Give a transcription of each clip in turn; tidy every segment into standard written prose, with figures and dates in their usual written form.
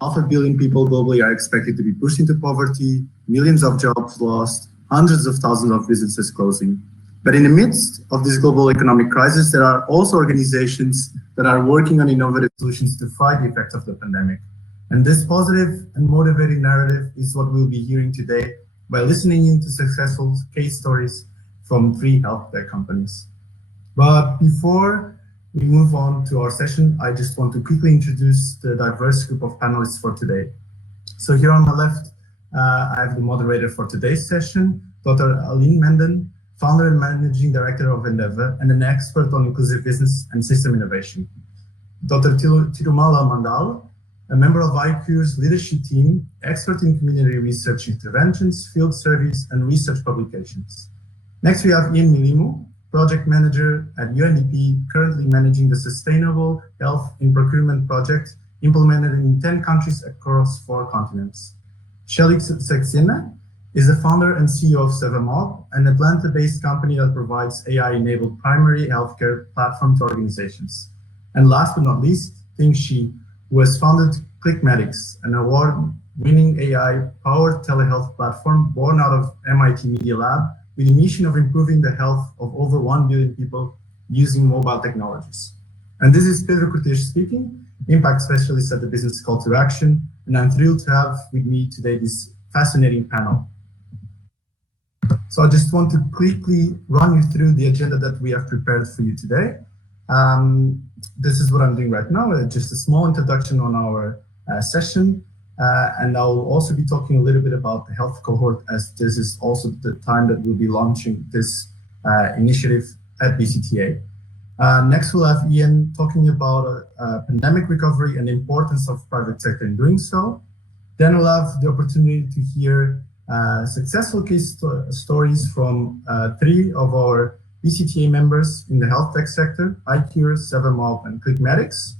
500 million people globally are expected to be pushed into poverty, millions of jobs lost, hundreds of thousands of businesses closing. But in the midst of this global economic crisis, there are also organizations that are working on innovative solutions to fight the effects of the pandemic. And this positive and motivating narrative is what we'll be hearing today by listening into successful case stories from 3 health tech companies. But before we move on to our session, I just want to quickly introduce the diverse group of panelists for today. So here on my left, I have the moderator for today's session, Dr. Aline Menden, founder and managing director of Endeva, and an expert on inclusive business and system innovation. Dr. Tirumala Mandal, a member of iCure's leadership team, expert in community research interventions, field surveys, and research publications. Next, we have Ian Milimu, project manager at UNDP, currently managing the Sustainable Health in Procurement project implemented in 10 countries across 4 continents. Shelly Saxena is the founder and CEO of Evermore, an Atlanta-based company that provides AI-enabled primary healthcare platform to organizations. And last but not least, Ting Shi, who has founded ClickMedics, an award-winning AI-powered telehealth platform born out of MIT Media Lab, with the mission of improving the health of over 1 billion people using mobile technologies. And this is Pedro Cortes speaking, impact specialist at the Business Call to Action, and I'm thrilled to have with me today this fascinating panel. So I just want to quickly run you through the agenda that we have prepared for you today. This is what I'm doing right now, just a small introduction on our session. And I'll also be talking a little bit about the health cohort, as this is also the time that we'll be launching this initiative at BCtA. Next, we'll have Ian talking about pandemic recovery and the importance of private sector in doing so. Then we'll have the opportunity to hear successful case stories from 3 of our BCtA members in the health tech sector, iCure, Evermore, and ClickMedics.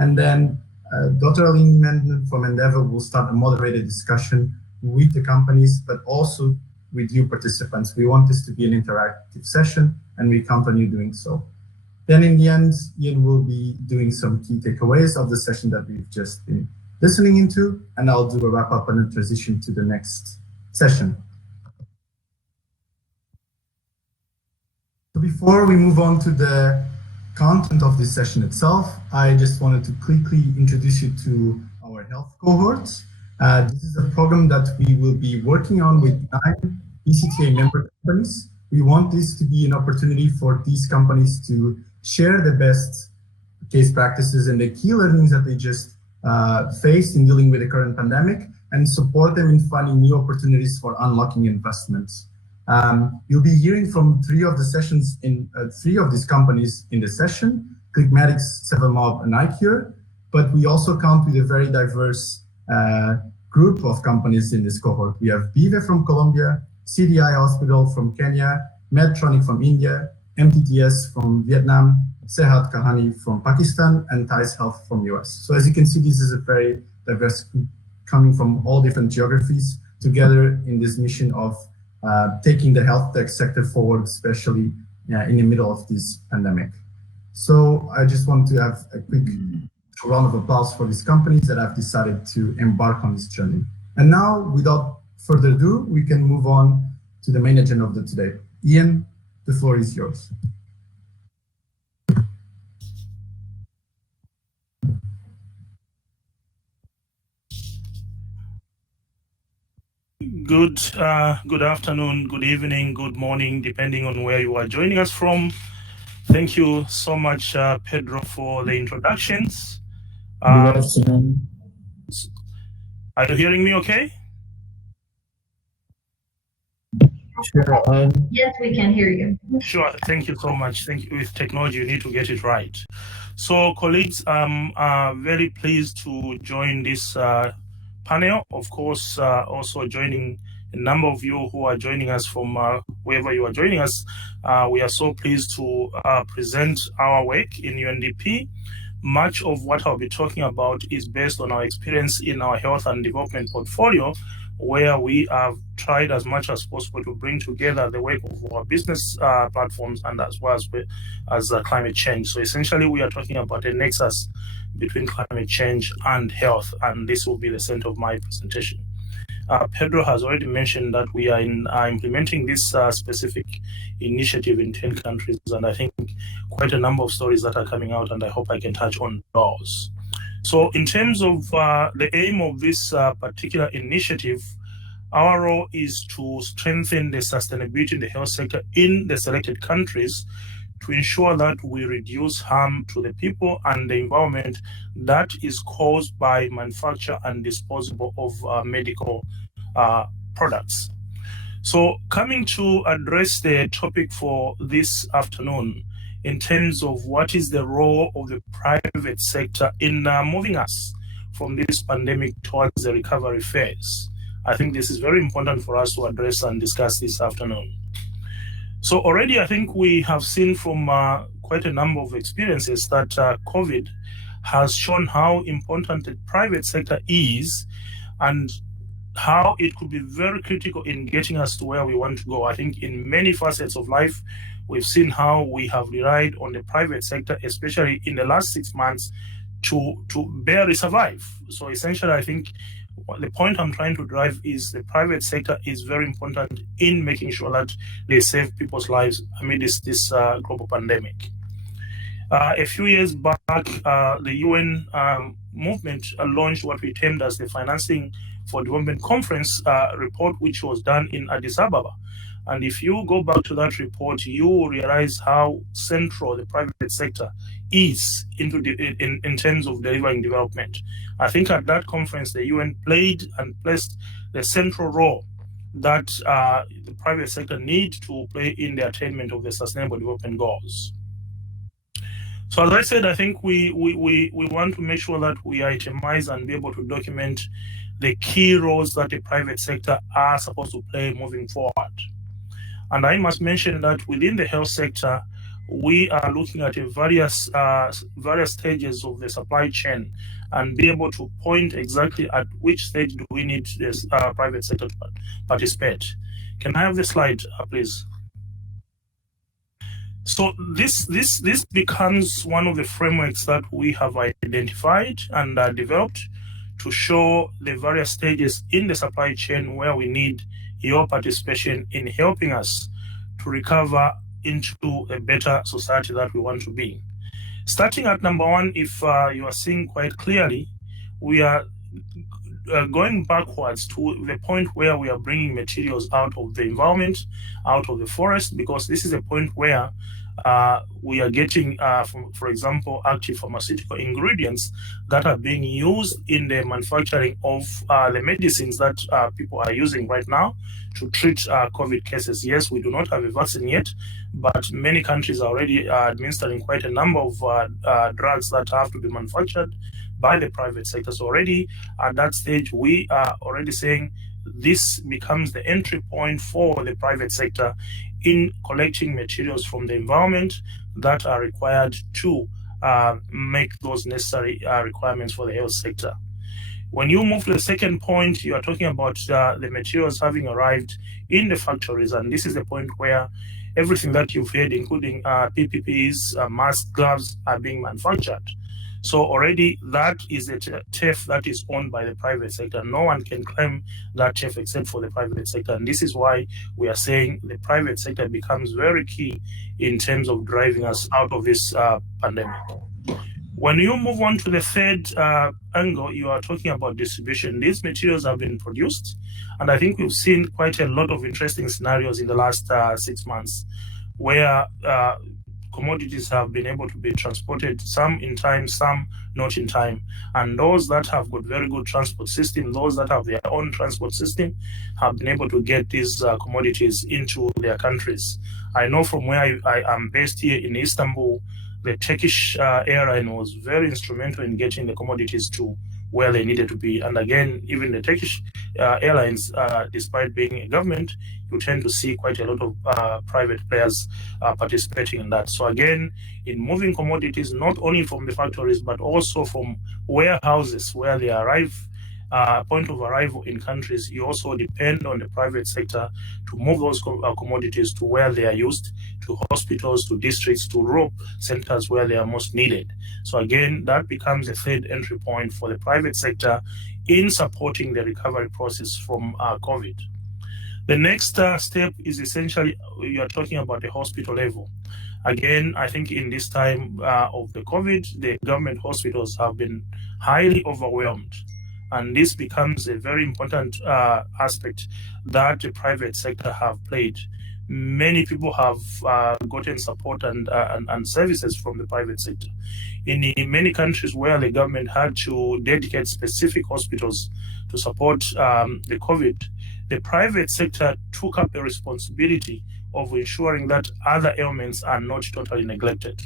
And then Dr. Aline Menden from Endeva will start a moderated discussion with the companies, but also with you participants. We want this to be an interactive session, and we count on you doing so. Then in the end, Ian will be doing some key takeaways of the session that we've just been listening into, and I'll do a wrap up and a transition to the next session. So before we move on to the content of this session itself, I just wanted to quickly introduce you to our health cohorts. This is a program that we will be working on with 9 BCtA member companies. We want this to be an opportunity for these companies to share the best case practices and the key learnings that they just faced in dealing with the current pandemic, and support them in finding new opportunities for unlocking investments. You'll be hearing from 3 of the sessions in 3 of these companies in the session, ClickMedics, Evermore, and iCure, but we also count with a very diverse group of companies in this cohort. We have Vive from Colombia, CDI Hospital from Kenya, Medtronic from India, MTTS from Vietnam, Sehat Kahani from Pakistan, and Thais Health from US. So as you can see, this is a very diverse group coming from all different geographies together in this mission of taking the health tech sector forward, especially in the middle of this pandemic. So I just want to have a quick round of applause for these companies that have decided to embark on this journey. And now, without further ado, we can move on to the main agenda of today. Ian, the floor is yours. Good afternoon, good evening, good morning, depending on where you are joining us from. Thank you so much, Pedro, for the introductions. Good afternoon. Are you hearing me okay? Sure. Yes, we can hear you. Sure, thank you so much. Thank you. With technology, you need to get it right. So, colleagues, I'm very pleased to join this panel. Of course, also joining a number of you who are joining us from wherever you are joining us. We are so pleased to present our work in UNDP. Much of what I'll be talking about is based on our experience in our health and development portfolio, where we have tried as much as possible to bring together the work of our business platforms and as well as climate change. So essentially, we are talking about a nexus between climate change and health, and this will be the center of my presentation. Pedro has already mentioned that we are implementing this specific initiative in 10 countries, and I think quite a number of stories that are coming out, and I hope I can touch on those. So in terms of the aim of this particular initiative, our role is to strengthen the sustainability in the health sector in the selected countries to ensure that we reduce harm to the people and the environment that is caused by manufacture and disposal of medical products. So coming to address the topic for this afternoon in terms of what is the role of the private sector in moving us from this pandemic towards the recovery phase, I think this is very important for us to address and discuss this afternoon. So already I think we have seen from quite a number of experiences that COVID has shown how important the private sector is and how it could be very critical in getting us to where we want to go. I think in many facets of life, we've seen how we have relied on the private sector, especially in the last 6 months, to barely survive. So essentially, I think the point I'm trying to drive is the private sector is very important in making sure that they save people's lives amid this global pandemic. A few years back, the UN movement launched what we termed as the Financing for Development Conference report, which was done in Addis Ababa. And if you go back to that report, you will realize how central the private sector is in terms of delivering development. I think at that conference, the UN played and placed the central role that the private sector needs to play in the attainment of the Sustainable Development Goals. So as I said, I think we want to make sure that we itemize and be able to document the key roles that the private sector are supposed to play moving forward. And I must mention that within the health sector, we are looking at various stages of the supply chain and be able to point exactly at which stage do we need this private sector to participate. Can I have the slide, please? So this becomes one of the frameworks that we have identified and developed to show the various stages in the supply chain where we need your participation in helping us to recover into a better society that we want to be. Starting at number one, if you are seeing quite clearly, we are going backwards to the point where we are bringing materials out of the environment, out of the forest, because this is a point where we are getting, for example, active pharmaceutical ingredients that are being used in the manufacturing of the medicines that people are using right now to treat COVID cases. Yes, we do not have a vaccine yet, but many countries are already administering quite a number of drugs that have to be manufactured by the private sector. So already at that stage, we are already saying this becomes the entry point for the private sector in collecting materials from the environment that are required to make those necessary requirements for the health sector. When you move to the second point, you are talking about the materials having arrived in the factories, and this is the point where everything that you've heard, including PPPs, masks, gloves, are being manufactured. So already that is a turf that is owned by the private sector. No one can claim that turf except for the private sector. And this is why we are saying the private sector becomes very key in terms of driving us out of this pandemic. When you move on to the third angle, you are talking about distribution. These materials have been produced, and I think we've seen quite a lot of interesting scenarios in the last 6 months where commodities have been able to be transported, some in time, some not in time. And those that have got very good transport system, those that have their own transport system, have been able to get these commodities into their countries. I know from where I am based here in Istanbul, the Turkish airline was very instrumental in getting the commodities to where they needed to be. And again, even the Turkish airlines, despite being a government, you tend to see quite a lot of private players participating in that. So again, in moving commodities, not only from the factories, but also from warehouses where they arrive point of arrival in countries, you also depend on the private sector to move those commodities to where they are used, to hospitals, to districts, to rural centers where they are most needed. So again, that becomes a third entry point for the private sector in supporting the recovery process from COVID. The next step is essentially, you are talking about the hospital level. Again, I think in this time of the COVID, the government hospitals have been highly overwhelmed. And this becomes a very important aspect that the private sector have played. Many people have gotten support and services from the private sector. In many countries where the government had to dedicate specific hospitals to support the COVID, the private sector took up the responsibility of ensuring that other ailments are not totally neglected.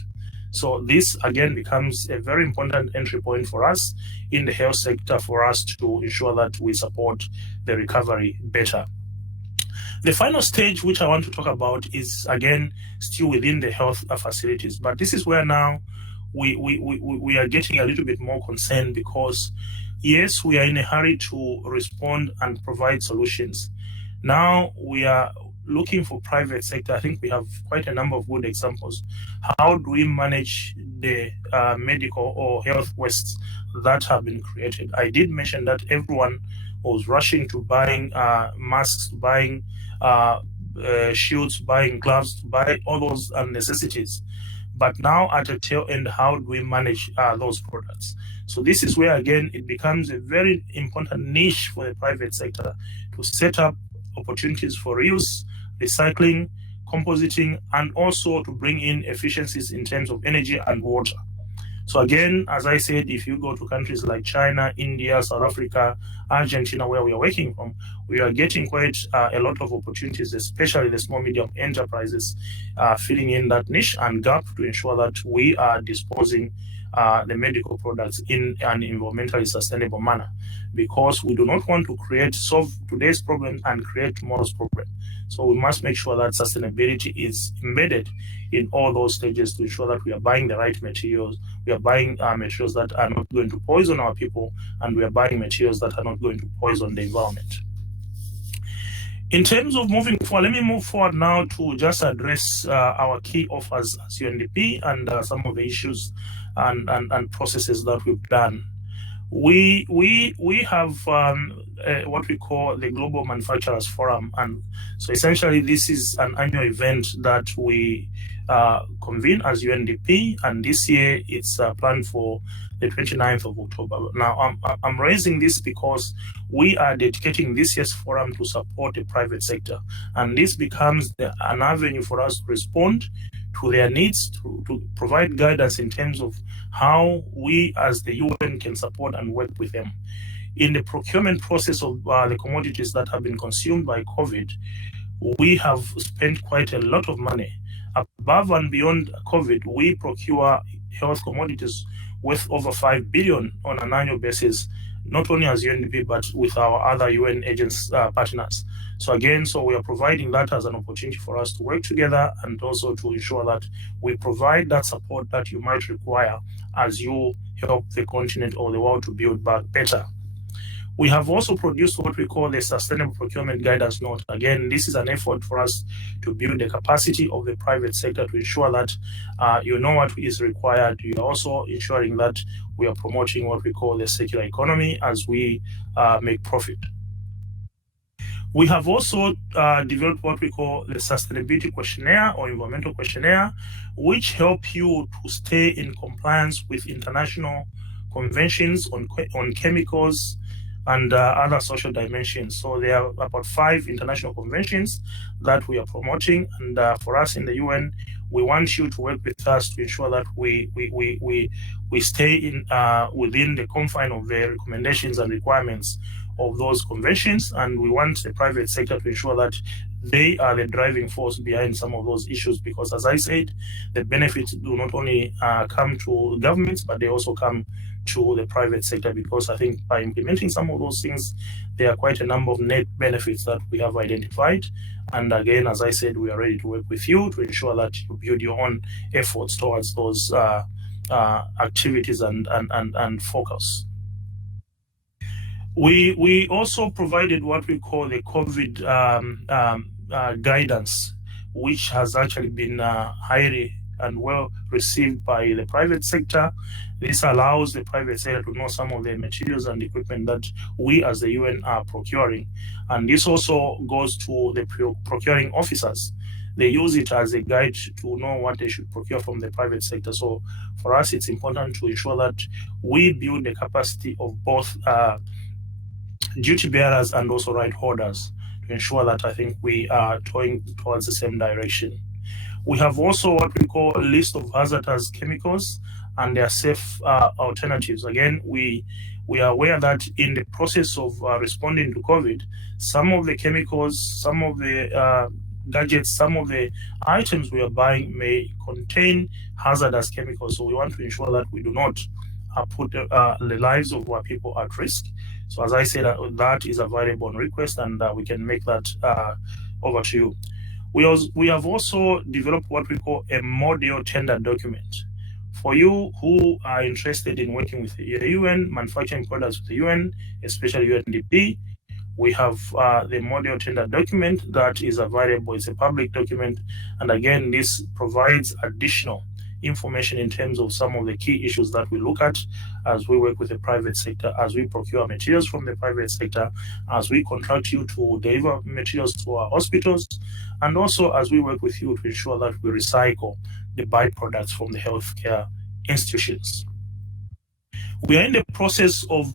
So this again becomes a very important entry point for us in the health sector for us to ensure that we support the recovery better. The final stage which I want to talk about is again still within the health facilities, but this is where now we are getting a little bit more concerned because yes, we are in a hurry to respond and provide solutions. Now we are looking for private sector. I think we have quite a number of good examples. How do we manage the medical or health wastes that have been created? I did mention that everyone was rushing to buying masks, buying shields, buying gloves, to buy all those necessities. But now at the tail end, how do we manage those products? So this is where, again, it becomes a very important niche for the private sector to set up opportunities for reuse, recycling, compositing, and also to bring in efficiencies in terms of energy and water. So again, as I said, if you go to countries like China, India, South Africa, Argentina, where we are working from, we are getting quite a lot of opportunities, especially the small medium enterprises filling in that niche and gap to ensure that we are disposing the medical products in an environmentally sustainable manner, because we do not want to solve today's problem and create tomorrow's problem. So we must make sure that sustainability is embedded in all those stages to ensure that we are buying the right materials, we are buying materials that are not going to poison our people, and we are buying materials that are not going to poison the environment. In terms of moving forward, let me move forward now to just address our key offers as UNDP and some of the issues and processes that we've done. We have what we call the Global Manufacturers Forum, and so essentially this is an annual event that we convene as UNDP, and this year it's planned for the 29th of October. Now I'm raising this because we are dedicating this year's forum to support the private sector, and this becomes an avenue for us to respond to their needs, to provide guidance in terms of how we as the UN can support and work with them. In the procurement process of the commodities that have been consumed by COVID, we have spent quite a lot of money. Above and beyond COVID, we procure health commodities worth over 5 billion on an annual basis, not only as UNDP, but with our other UN agents partners. So again, we are providing that as an opportunity for us to work together and also to ensure that we provide that support that you might require as you help the continent or the world to build back better. We have also produced what we call the Sustainable Procurement Guidance Note. Again, this is an effort for us to build the capacity of the private sector to ensure that you know what is required. You are also ensuring that we are promoting what we call the circular economy as we make profit. We have also developed what we call the Sustainability Questionnaire or Environmental Questionnaire, which help you to stay in compliance with international conventions on chemicals and other social dimensions. So there are about 5 international conventions that we are promoting, and for us in the UN, we want you to work with us to ensure that we stay in within the confine of the recommendations and requirements of those conventions, and we want the private sector to ensure that they are the driving force behind some of those issues, because as I said, the benefits do not only come to governments, but they also come to the private sector, because I think by implementing some of those things, there are quite a number of net benefits that we have identified. And again, as I said, we are ready to work with you to ensure that you build your own efforts towards those activities and focus. We also provided what we call the COVID guidance, which has actually been highly and well received by the private sector. This allows the private sector to know some of the materials and equipment that we as the UN are procuring. And this also goes to the procuring officers. They use it as a guide to know what they should procure from the private sector. So for us, it's important to ensure that we build the capacity of both duty bearers and also right holders to ensure that I think we are going towards the same direction. We have also what we call a list of hazardous chemicals and their safe alternatives. Again, we are aware that in the process of responding to COVID, some of the chemicals, some of the gadgets, some of the items we are buying may contain hazardous chemicals. So we want to ensure that we do not put the lives of our people at risk. So as I said, that is available on request, and we can make that over to you. We have also developed what we call a model tender document. For you who are interested in working with the UN, manufacturing products with the UN, especially UNDP, we have the model tender document that is available. It's a public document. And again, this provides additional information in terms of some of the key issues that we look at as we work with the private sector, as we procure materials from the private sector, as we contract you to deliver materials to our hospitals, and also as we work with you to ensure that we recycle the byproducts from the healthcare institutions. We are in the process of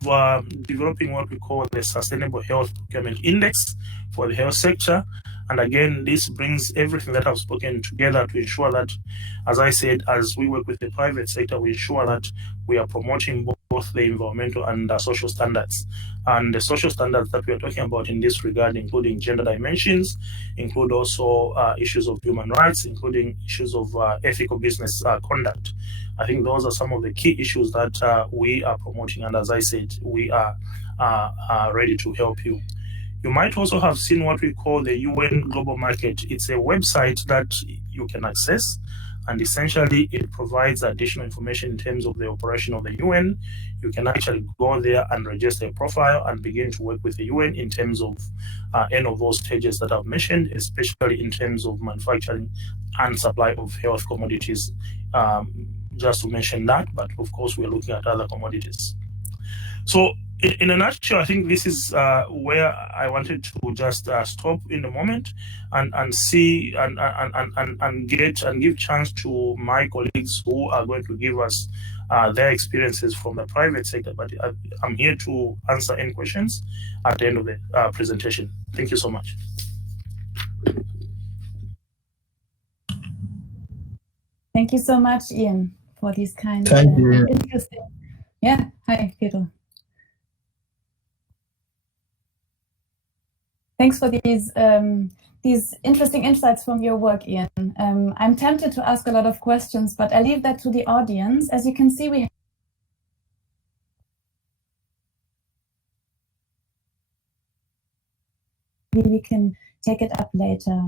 developing what we call the Sustainable Health Procurement Index for the health sector. And again, this brings everything that I've spoken together to ensure that, as I said, as we work with the private sector, we ensure that we are promoting both the environmental and social standards. And the social standards that we are talking about in this regard, including gender dimensions, include also issues of human rights, including issues of ethical business conduct. I think those are some of the key issues that we are promoting. And as I said, we are ready to help you. You might also have seen what we call the UN Global Market. It's a website that you can access, and essentially it provides additional information in terms of the operation of the UN. You can actually go there and register a profile and begin to work with the UN in terms of any of those stages that I've mentioned, especially in terms of manufacturing and supply of health commodities. Just to mention that, but of course we're looking at other commodities. So in a nutshell, I think this is where I wanted to just stop in the moment and see and give chance to my colleagues who are going to give us their experiences from the private sector. But I'm here to answer any questions at the end of the presentation. Thank you so much. Thank you so much, Ian, for these kind Thank of you. interesting. Yeah, hi, Pedro. Thanks for these interesting insights from your work, Ian. I'm tempted to ask a lot of questions, but I leave that to the audience. As you can see, we can take it up later.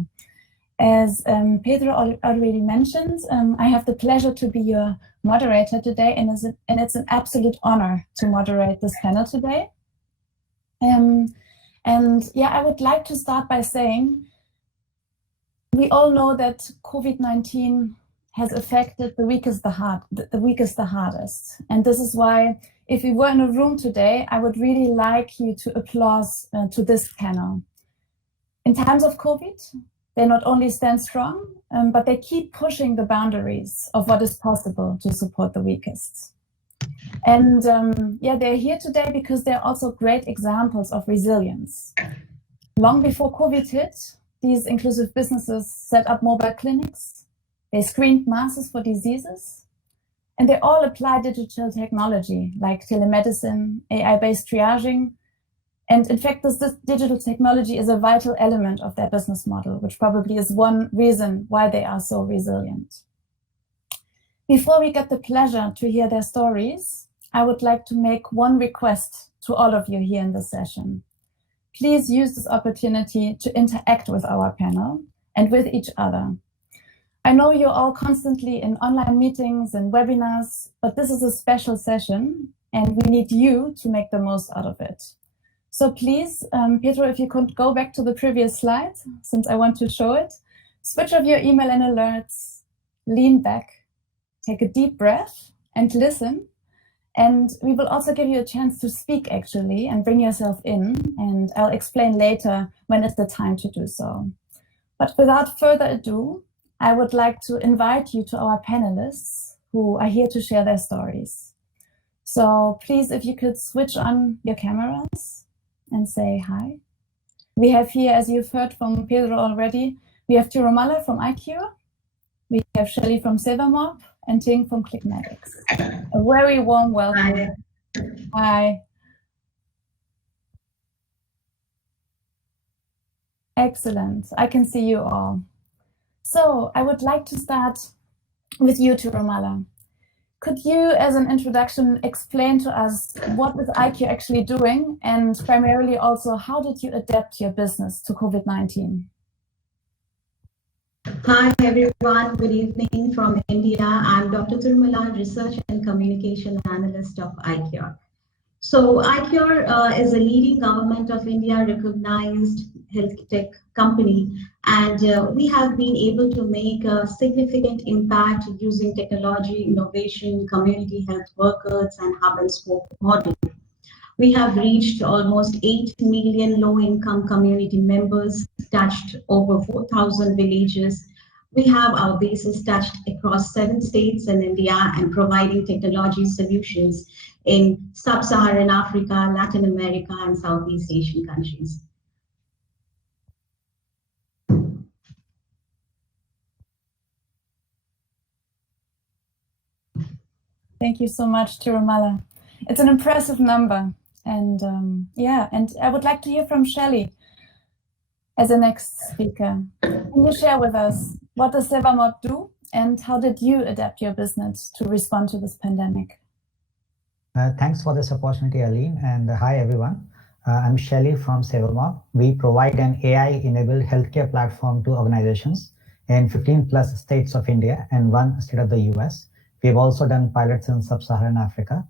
As Pedro already mentioned, I have the pleasure to be your moderator today, and it's an absolute honor to moderate this panel today. And yeah, I would like to start by saying we all know that COVID-19 has affected the weakest the hardest. And this is why, if we were in a room today, I would really like you to applaud to this panel. In times of COVID, they not only stand strong, but they keep pushing the boundaries of what is possible to support the weakest. And yeah, they're here today because they're also great examples of resilience. Long before COVID hit, these inclusive businesses set up mobile clinics, they screened masses for diseases, and they all apply digital technology like telemedicine, AI-based triaging. And in fact, this digital technology is a vital element of their business model, which probably is one reason why they are so resilient. Before we get the pleasure to hear their stories, I would like to make one request to all of you here in this session. Please use this opportunity to interact with our panel and with each other. I know you're all constantly in online meetings and webinars, but this is a special session and we need you to make the most out of it. So please, Pedro, if you could go back to the previous slide, since I want to show it, switch off your email and alerts, lean back, take a deep breath and listen. And we will also give you a chance to speak actually and bring yourself in. And I'll explain later when is the time to do so. But without further ado, I would like to invite you to our panelists who are here to share their stories. So please, if you could switch on your cameras and say hi. We have here, as you've heard from Pedro already, we have Tirumala from iCure, we have Shelley from Evermore, and Ting from ClickMedics. A very warm welcome. Hi. Excellent. I can see you all. So I would like to start with you, Tirumala. Could you, as an introduction, explain to us what is iCure actually doing, and primarily also how did you adapt your business to COVID-19? Hi everyone, good evening from India. I'm Dr. Tirumala, Research and Communication Analyst of iCure. So iCure is a leading government of India recognized health tech company, and we have been able to make a significant impact using technology, innovation, community health workers, and hub and spoke model. We have reached almost 8 million low-income community members, touched over 4,000 villages. We have our bases touched across 7 states in India and providing technology solutions in sub-Saharan Africa, Latin America, and Southeast Asian countries. Thank you so much, Tirumala. It's an impressive number. And yeah, and I would like to hear from Shelley as the next speaker. Can you share with us what does Evermore do and how did you adapt your business to respond to this pandemic? Thanks for this opportunity, Aline, and hi everyone. I'm Shelley from Evermore. We provide an AI-enabled healthcare platform to organizations in 15 plus states of India and 1 state of the US. We've also done pilots in sub-Saharan Africa.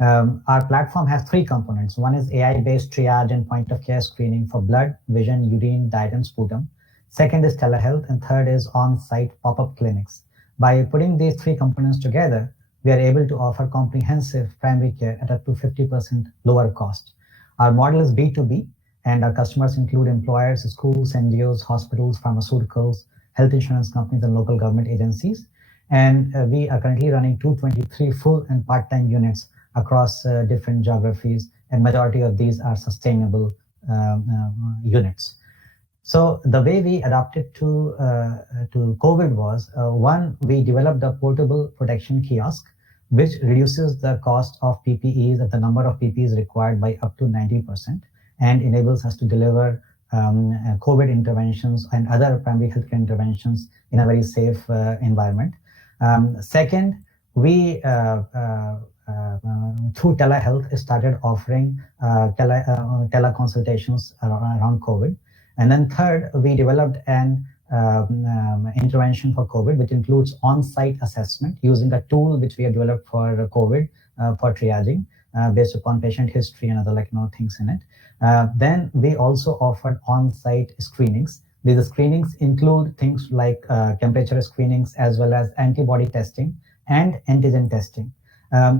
Our platform has 3 components. One is AI-based triage and point-of-care screening for blood, vision, urine, diet, and sputum. Second is telehealth, and third is on-site pop-up clinics. By putting these 3 components together, we are able to offer comprehensive primary care at up to 50% lower cost. Our model is B2B, and our customers include employers, schools, NGOs, hospitals, pharmaceuticals, health insurance companies, and local government agencies. And we are currently running 223 full and part-time units across different geographies, and majority of these are sustainable units. So the way we adapted to COVID was, one, we developed a portable protection kiosk, which reduces the cost of PPEs and the number of PPEs required by up to 90% and enables us to deliver COVID interventions and other primary healthcare interventions in a very safe environment. Second, we through telehealth started offering teleconsultations around COVID. And then third, we developed an intervention for COVID, which includes on-site assessment using a tool which we have developed for COVID for triaging based upon patient history and other things in it. Then we also offered on-site screenings. These screenings include things like temperature screenings as well as antibody testing and antigen testing.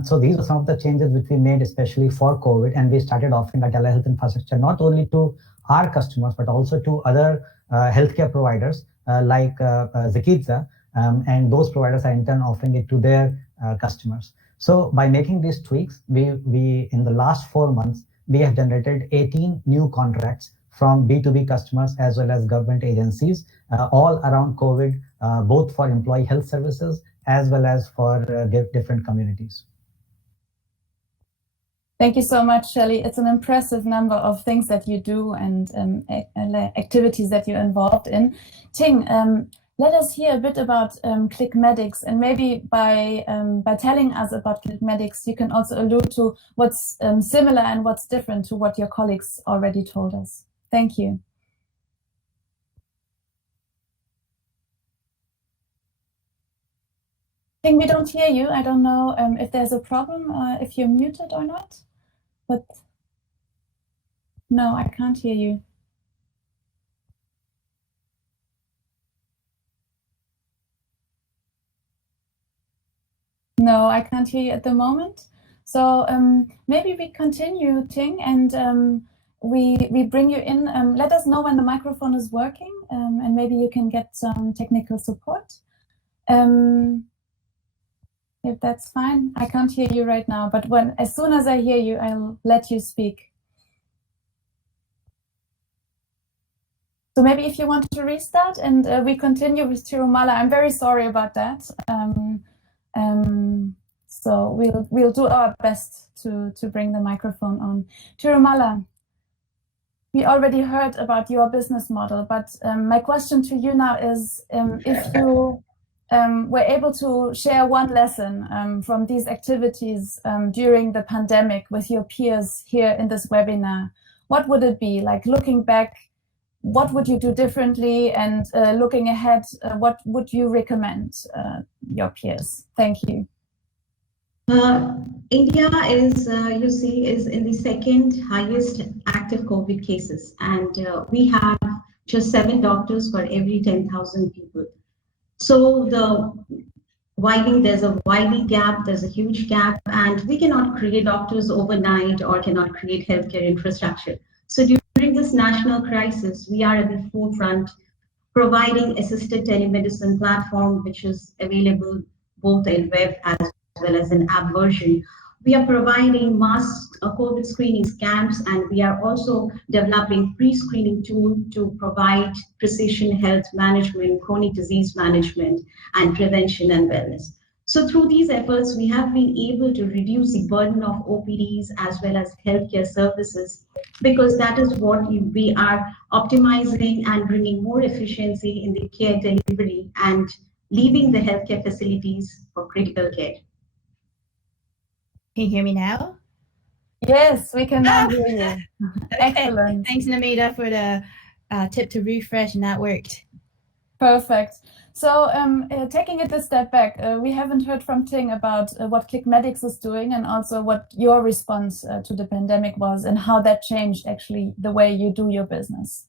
So these are some of the changes which we made especially for COVID, and we started offering a telehealth infrastructure not only to our customers but also to other healthcare providers like BCtA, and those providers are in turn offering it to their customers. So by making these tweaks, we in the last 4 months, we have generated 18 new contracts from B2B customers as well as government agencies, all around COVID, both for employee health services as well as for different communities. Thank you so much, Shelley. It's an impressive number of things that you do and activities that you're involved in. Ting, let us hear a bit about ClickMedics, and maybe by telling us about ClickMedics, you can also allude to what's similar and what's different to what your colleagues already told us. Thank you. Ting, we don't hear you. I don't know if there's a problem, if you're muted or not. But No, I can't hear you. No, I can't hear you at the moment. So maybe we continue, Ting, and we bring you in. Let us know when the microphone is working, and maybe you can get some technical support. If that's fine. I can't hear you right now, but as soon as I hear you, I'll let you speak. So maybe if you want to restart and we continue with Tirumala. I'm very sorry about that. So we'll do our best to bring the microphone on. Tirumala, we already heard about your business model, but my question to you now is if you were able to share one lesson from these activities during the pandemic with your peers here in this webinar, what would it be? Like looking back, what would you do differently? And looking ahead, what would you recommend your peers? Thank you. India is, you see, is in the second highest active COVID cases. And we have just 7 doctors for every 10,000 people. So there's a wily gap, there's a huge gap, and we cannot create doctors overnight or cannot create healthcare infrastructure. So during this national crisis, we are at the forefront providing assisted telemedicine platform, which is available both in web as well as an app version. We are providing mass COVID screening camps, and we are also developing pre-screening tool to provide precision health management, chronic disease management, and prevention and wellness. So through these efforts, we have been able to reduce the burden of OPDs as well as healthcare services, because that is what we are optimizing and bringing more efficiency in the care delivery and leaving the healthcare facilities for critical care. Can you hear me now? Yes, we can now hear you. Excellent. Thanks, Namita, for the tip to refresh, and that worked. Perfect. So taking it a step back, we haven't heard from Ting about what ClickMedics is doing and also what your response to the pandemic was and how that changed actually the way you do your business.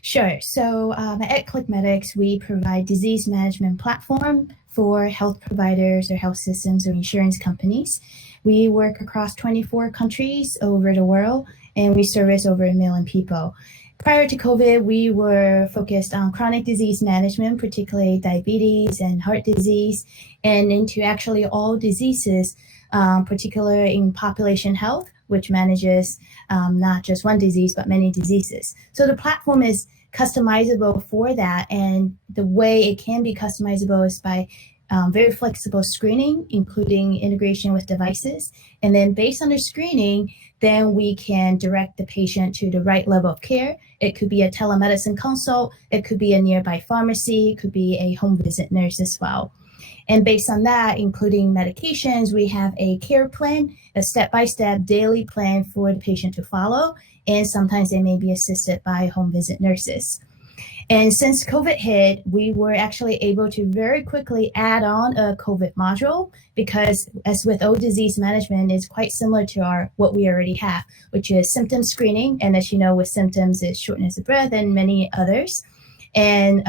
Sure. So at ClickMedics, we provide disease management platform for health providers or health systems or insurance companies. We work across 24 countries over the world, and we service over 1 million people. Prior to COVID, we were focused on chronic disease management, particularly diabetes and heart disease, and into actually all diseases, particularly in population health, which manages not just one disease, but many diseases. So the platform is customizable for that. And the way it can be customizable is by very flexible screening, including integration with devices. And then based on the screening, then we can direct the patient to the right level of care. It could be a telemedicine consult, it could be a nearby pharmacy, it could be a home visit nurse as well. And based on that, including medications, we have a care plan, a step-by-step daily plan for the patient to follow. And sometimes they may be assisted by home visit nurses. And since COVID hit, we were actually able to very quickly add on a COVID module, because as with all disease management, it's quite similar to what we already have, which is symptom screening. And as you know, with symptoms is shortness of breath and many others. And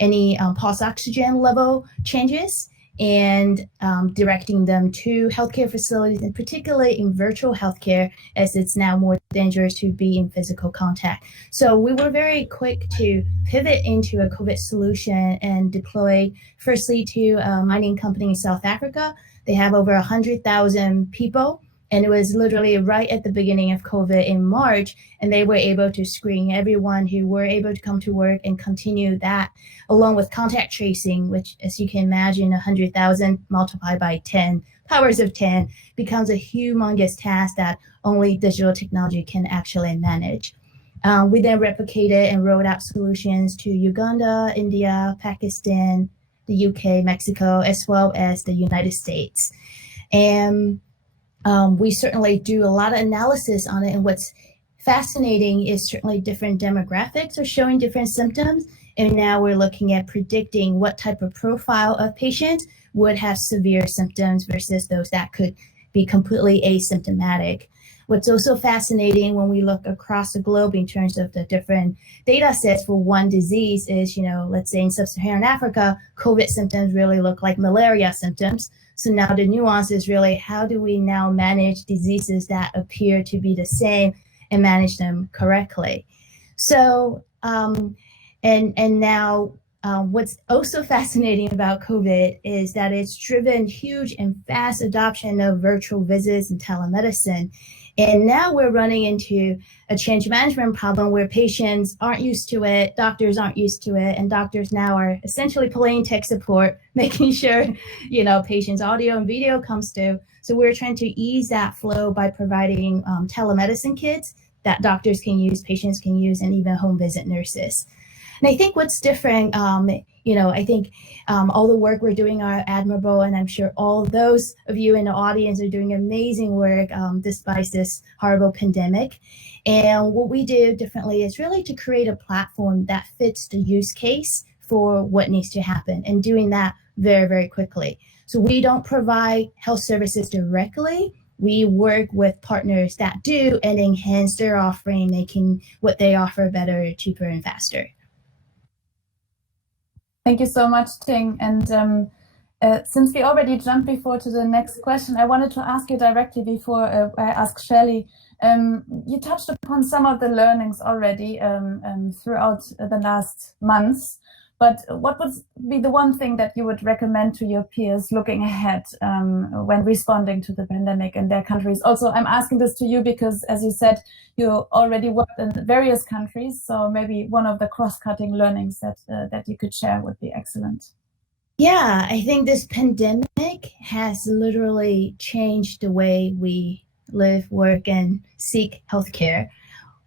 any pulse oxygen level changes, and directing them to healthcare facilities, and particularly in virtual healthcare, as it's now more dangerous to be in physical contact. So we were very quick to pivot into a COVID solution and deploy firstly to a mining company in South Africa. They have over 100,000 people. And it was literally right at the beginning of COVID in March, and they were able to screen everyone who were able to come to work and continue that, along with contact tracing, which, as you can imagine, 100,000 multiplied by 10 powers of 10 becomes a humongous task that only digital technology can actually manage. We then replicated and rolled out solutions to Uganda, India, Pakistan, the UK, Mexico, as well as the United States. And we certainly do a lot of analysis on it, and what's fascinating is certainly different demographics are showing different symptoms, and now we're looking at predicting what type of profile of patients would have severe symptoms versus those that could be completely asymptomatic. What's also fascinating when we look across the globe in terms of the different data sets for one disease is, let's say in sub-Saharan Africa, COVID symptoms really look like malaria symptoms. So now the nuance is really, how do we now manage diseases that appear to be the same and manage them correctly? So, and now what's also fascinating about COVID is that it's driven huge and fast adoption of virtual visits and telemedicine. And now we're running into a change management problem where patients aren't used to it, doctors aren't used to it, and doctors now are essentially playing tech support, making sure, patients' audio and video comes through. So we're trying to ease that flow by providing telemedicine kits that doctors can use, patients can use, and even home visit nurses. And I think what's different, I think all the work we're doing are admirable, and I'm sure all those of you in the audience are doing amazing work despite this horrible pandemic. And what we do differently is really to create a platform that fits the use case for what needs to happen, and doing that very, very quickly. So we don't provide health services directly. We work with partners that do and enhance their offering, making what they offer better, cheaper, and faster. Thank you so much, Ting. And since we already jumped before to the next question, I wanted to ask you directly before I ask Shelley. You touched upon some of the learnings already throughout the last months, but what would be the one thing that you would recommend to your peers looking ahead when responding to the pandemic in their countries? Also, I'm asking this to you because, as you said, you already worked in various countries, so maybe one of the cross-cutting learnings that you could share would be excellent. Yeah, I think this pandemic has literally changed the way we live, work, and seek healthcare.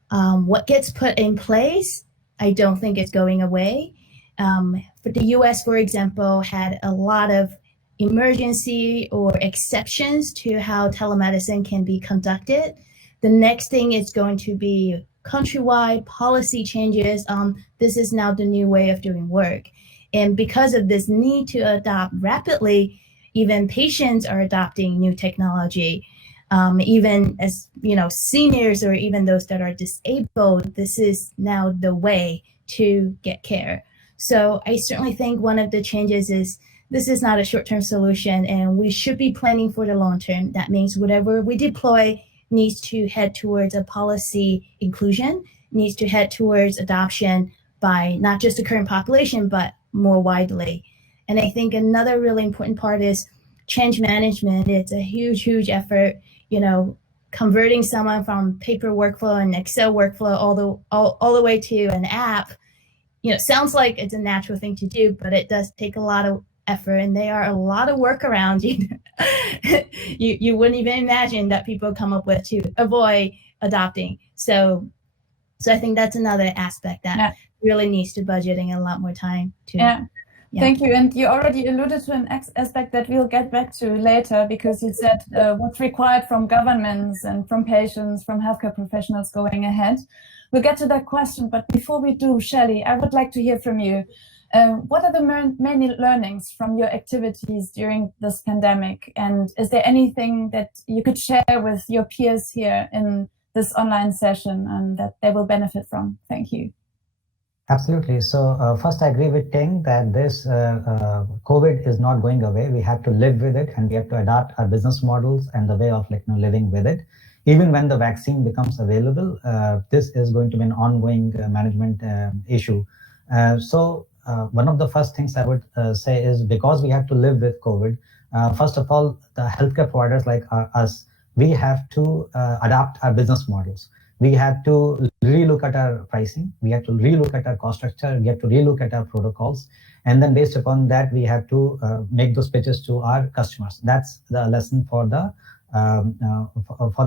What gets put in place, I don't think it's going away. But the US, for example, had a lot of emergency or exceptions to how telemedicine can be conducted. The next thing is going to be countrywide policy changes. This is now the new way of doing work. And because of this need to adopt rapidly, even patients are adopting new technology. Even as seniors or even those that are disabled, this is now the way to get care. So I certainly think one of the changes is this is not a short-term solution, and we should be planning for the long term. That means whatever we deploy needs to head towards a policy inclusion, needs to head towards adoption by not just the current population, but more widely. And I think another really important part is change management. It's a huge, huge effort, converting someone from paper workflow and Excel workflow all the way to an app. Sounds like it's a natural thing to do, but it does take a lot of effort, and there are a lot of workarounds you wouldn't even imagine that people come up with to avoid adopting. So I think that's another aspect that really needs to budgeting a lot more time to. Yeah. Thank you. And you already alluded to an aspect that we'll get back to later, because you said what's required from governments and from patients, from healthcare professionals going ahead. We'll get to that question, but before we do, Shelley, I would like to hear from you. What are the many learnings from your activities during this pandemic? And is there anything that you could share with your peers here in this online session that they will benefit from? Thank you. Absolutely. So first, I agree with Ting that this COVID is not going away. We have to live with it, and we have to adapt our business models and the way of living with it. Even when the vaccine becomes available, this is going to be an ongoing management issue. So one of the first things I would say is, because we have to live with COVID, first of all, the healthcare providers like us, we have to adapt our business models. We have to relook at our pricing. We have to relook at our cost structure. We have to relook at our protocols. And then based upon that, we have to make those pitches to our customers. That's the lesson for the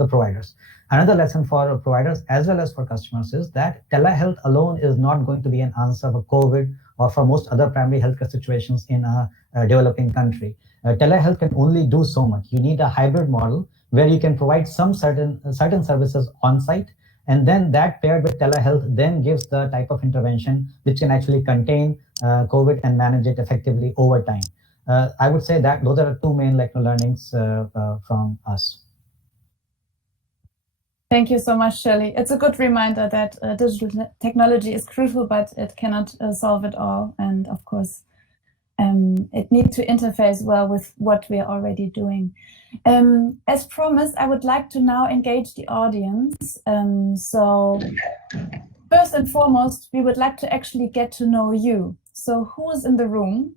providers. Another lesson for providers as well as for customers is that telehealth alone is not going to be an answer for COVID or for most other primary healthcare situations in a developing country. Telehealth can only do so much. You need a hybrid model where you can provide some certain services on site, and then that paired with telehealth then gives the type of intervention which can actually contain COVID and manage it effectively over time. I would say that those are the two main learnings from us. Thank you so much, Shelley. It's a good reminder that digital technology is crucial, but it cannot solve it all. And of course, it needs to interface well with what we are already doing. As promised, I would like to now engage the audience. So first and foremost, we would like to actually get to know you. So who is in the room?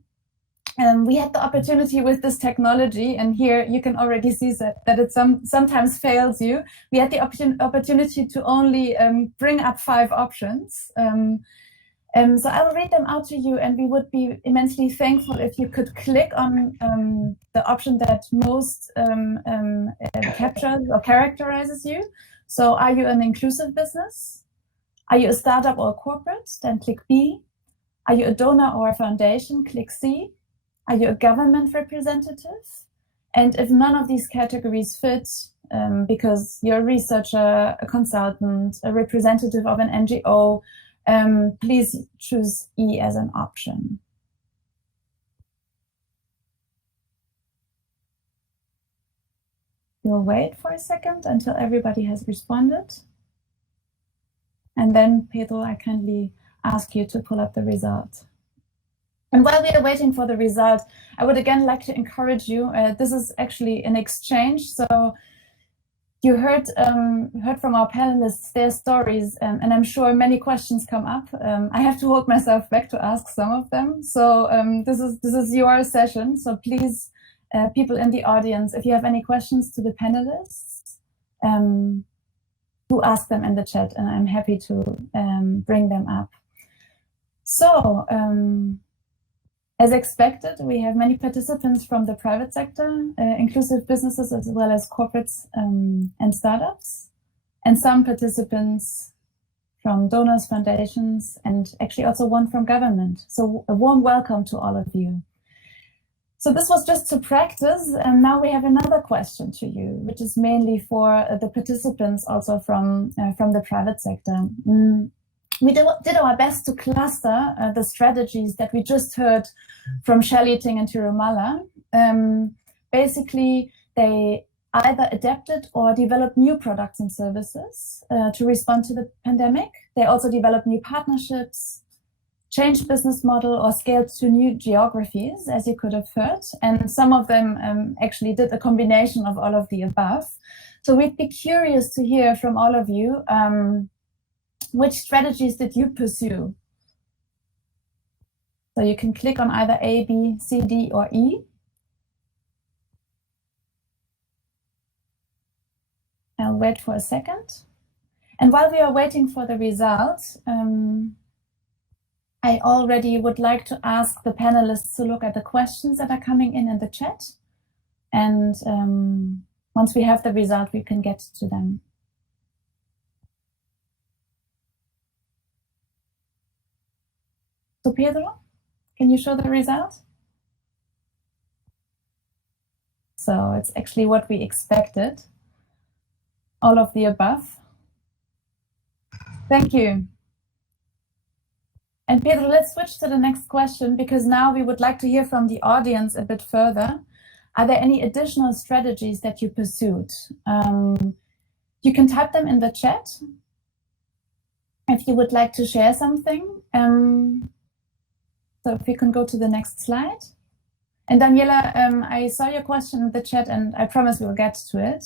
We had the opportunity with this technology, and here you can already see that it sometimes fails you. We had the opportunity to only bring up 5 options. So I will read them out to you, and we would be immensely thankful if you could click on the option that most captures or characterizes you. So are you an inclusive business? Are you a startup or a corporate? Then click B. Are you a donor or a foundation? Click C. Are you a government representative? And if none of these categories fit, because you're a researcher, a consultant, a representative of an NGO, please choose E as an option. We'll wait for a second until everybody has responded. And then, Pedro, I kindly ask you to pull up the result. And while we are waiting for the result, I would again like to encourage you. This is actually an exchange. So you heard from our panelists their stories, and I'm sure many questions come up. I have to hold myself back to ask some of them. So this is your session. So please, people in the audience, if you have any questions to the panelists, do ask them in the chat, and I'm happy to bring them up. So. As expected, we have many participants from the private sector, inclusive businesses, as well as corporates and startups, and some participants from donors, foundations, and actually also one from government. So a warm welcome to all of you. So this was just to practice, and now we have another question to you, which is mainly for the participants also from the private sector. We did our best to cluster the strategies that we just heard from Shelley, Ting, and Tirumala. Basically, they either adapted or developed new products and services to respond to the pandemic. They also developed new partnerships, changed business model, or scaled to new geographies, as you could have heard. And some of them actually did a combination of all of the above. So we'd be curious to hear from all of you, which strategies did you pursue? So you can click on either A, B, C, D, or E. I'll wait for a second. And while we are waiting for the results, I already would like to ask the panelists to look at the questions that are coming in the chat. And once we have the result, we can get to them. So Pedro, can you show the result? So it's actually what we expected. All of the above. Thank you. And Pedro, let's switch to the next question, because now we would like to hear from the audience a bit further. Are there any additional strategies that you pursued? You can type them in the chat if you would like to share something. So if we can go to the next slide. And Daniela, I saw your question in the chat, and I promise we'll get to it.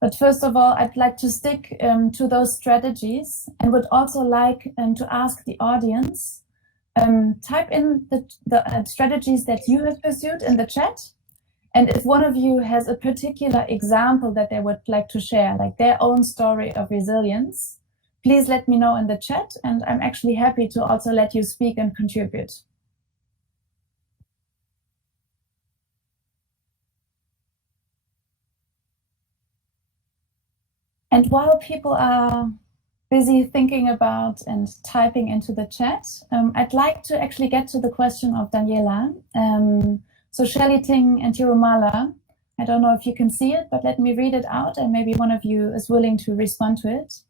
But first of all, I'd like to stick to those strategies, and would also like to ask the audience, type in the strategies that you have pursued in the chat. And if one of you has a particular example that they would like to share, like their own story of resilience, please let me know in the chat, and I'm actually happy to also let you speak and contribute. And while people are busy thinking about and typing into the chat, I'd like to actually get to the question of Daniela. So Shelley, Ting, and Tirumala, I don't know if you can see it, but let me read it out, and maybe one of you is willing to respond to it.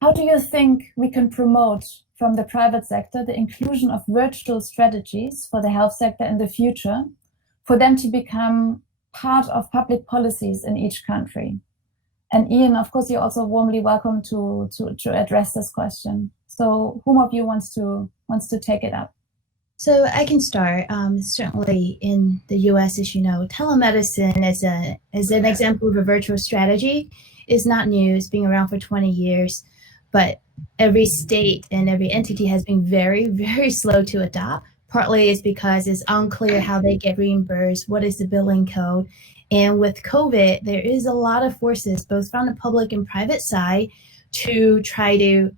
How do you think we can promote from the private sector the inclusion of virtual strategies for the health sector in the future, for them to become part of public policies in each country? And Ian, of course, you're also warmly welcome to address this question. So whom of you wants to take it up? So I can start. Certainly in the US, as you know, telemedicine is an example of a virtual strategy. It's not new. It's been around for 20 years, but every state and every entity has been very, very slow to adopt. Partly it's because it's unclear how they get reimbursed, what is the billing code. And with COVID, there is a lot of forces, both from the public and private side, to try to,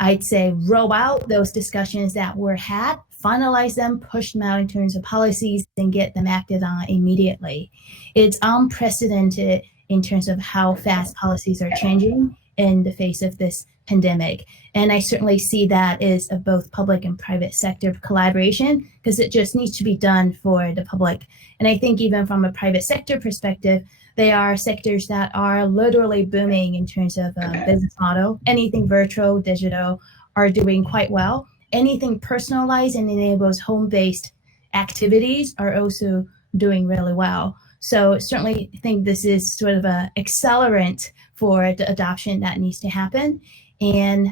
I'd say, roll out those discussions that were had, finalize them, push them out in terms of policies, and get them acted on immediately. It's unprecedented in terms of how fast policies are changing in the face of this pandemic. And I certainly see that as a both public and private sector collaboration, because it just needs to be done for the public. And I think even from a private sector perspective, they are sectors that are literally booming in terms of business model. Anything virtual, digital are doing quite well. Anything personalized and enables home-based activities are also doing really well. So certainly think this is sort of an accelerant for the adoption that needs to happen. And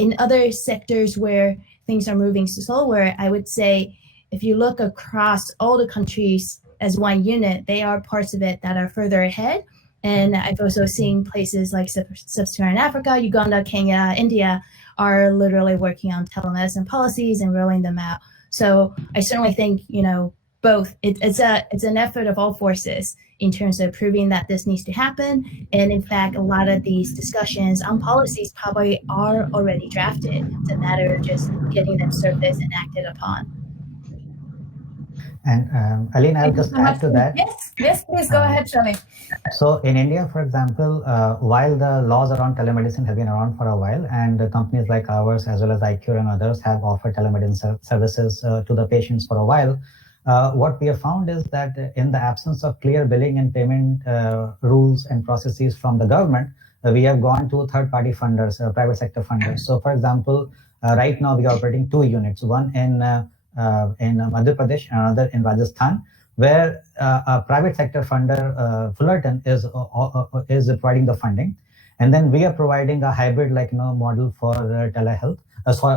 in other sectors where things are moving slower, I would say if you look across all the countries as one unit, they are parts of it that are further ahead. And I've also seen places like Sub-Saharan Africa, Uganda, Kenya, India are literally working on telemedicine policies and rolling them out. So I certainly think, both. It's an effort of all forces in terms of proving that this needs to happen. And in fact, a lot of these discussions on policies probably are already drafted. It's a matter of just getting them surfaced and acted upon. And Aline, I'll just add to that. Yes, please go ahead, Shelley. So in India, for example, while the laws around telemedicine have been around for a while, and companies like ours, as well as iCure and others, have offered telemedicine services to the patients for a while, what we have found is that in the absence of clear billing and payment rules and processes from the government, we have gone to third-party funders, private sector funders. So for example, right now we are operating 2 units, one in Madhya Pradesh and another in Rajasthan, where a private sector funder, Fullerton, is providing the funding. And then we are providing a hybrid model for telehealth,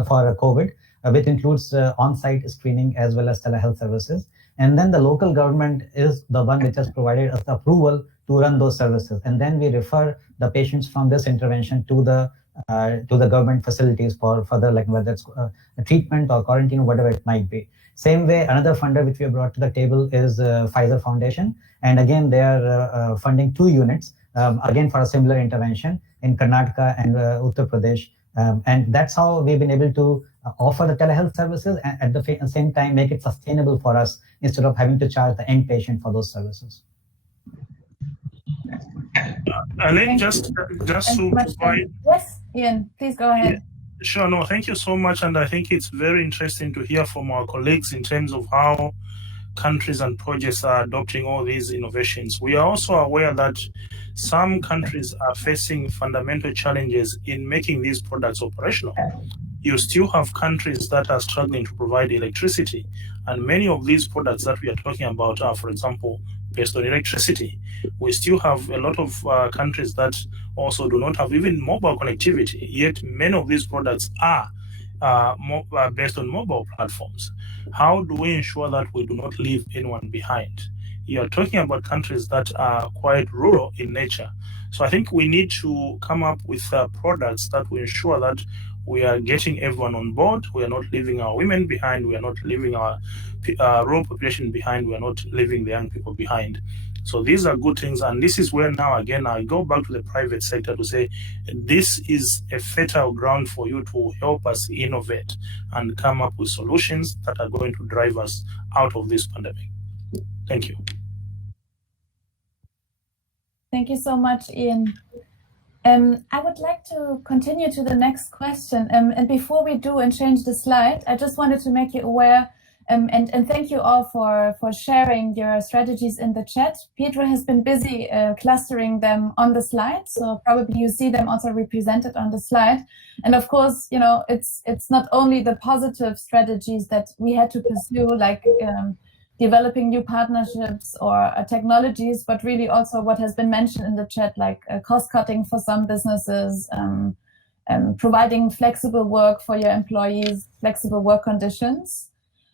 for COVID, which includes on-site screening as well as telehealth services. And then the local government is the one which has provided us the approval to run those services. And then we refer the patients from this intervention to the government facilities for further, whether it's treatment or quarantine, whatever it might be. Same way, another funder which we have brought to the table is Pfizer Foundation. And again, they are funding 2 units, again for a similar intervention in Karnataka and Uttar Pradesh. And that's how we've been able to offer the telehealth services and at the same time make it sustainable for us instead of having to charge the end patient for those services. Aline, just to provide. Yes, Ian, please go ahead. Yeah. Sure, no, thank you so much. And I think it's very interesting to hear from our colleagues in terms of how countries and projects are adopting all these innovations. We are also aware that some countries are facing fundamental challenges in making these products operational. You still have countries that are struggling to provide electricity. And many of these products that we are talking about are, for example, based on electricity. We still have a lot of countries that also do not have even mobile connectivity, yet many of these products are based on mobile platforms. How do we ensure that we do not leave anyone behind? You're talking about countries that are quite rural in nature. So I think we need to come up with products that will ensure that we are getting everyone on board. We are not leaving our women behind. We are not leaving our rural population behind. We are not leaving the young people behind. So these are good things. And this is where now, again, I go back to the private sector to say, this is a fertile ground for you to help us innovate and come up with solutions that are going to drive us out of this pandemic. Thank you. Thank you so much, Ian. I would like to continue to the next question. And before we do and change the slide, I just wanted to make you aware and thank you all for sharing your strategies in the chat. Pedro has been busy clustering them on the slide, so probably you see them also represented on the slide. And of course, it's not only the positive strategies that we had to pursue, like developing new partnerships or technologies, but really also what has been mentioned in the chat, like cost cutting for some businesses, providing flexible work for your employees, flexible work conditions,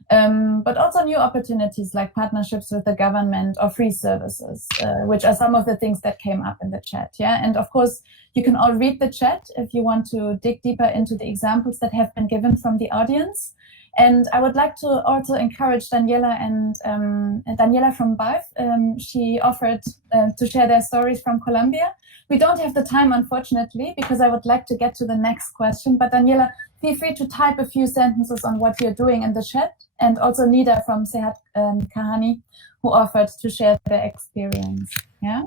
but also new opportunities like partnerships with the government or free services, which are some of the things that came up in the chat. Yeah, and of course, you can all read the chat if you want to dig deeper into the examples that have been given from the audience. And I would like to also encourage Daniela and Daniela from BAF. She offered to share their stories from Colombia. We don't have the time, unfortunately, because I would like to get to the next question. But Daniela, feel free to type a few sentences on what you're doing in the chat. And also Nida from Sehat Kahani, who offered to share their experience. Yeah.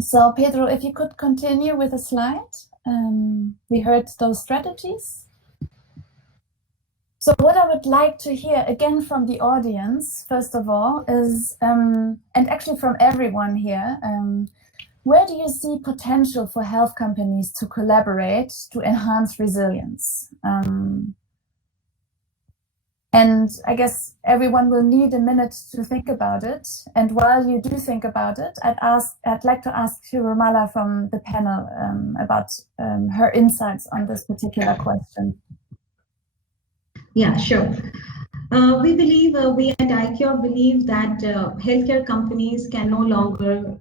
So Pedro, if you could continue with the slide. We heard those strategies. So what I would like to hear again from the audience, first of all, is, and actually from everyone here, where do you see potential for health companies to collaborate to enhance resilience? And I guess everyone will need a minute to think about it. And while you do think about it, I'd like to ask Shirumala from the panel about her insights on this particular question. Yeah, sure. We believe, we at iCure believe that healthcare companies can no longer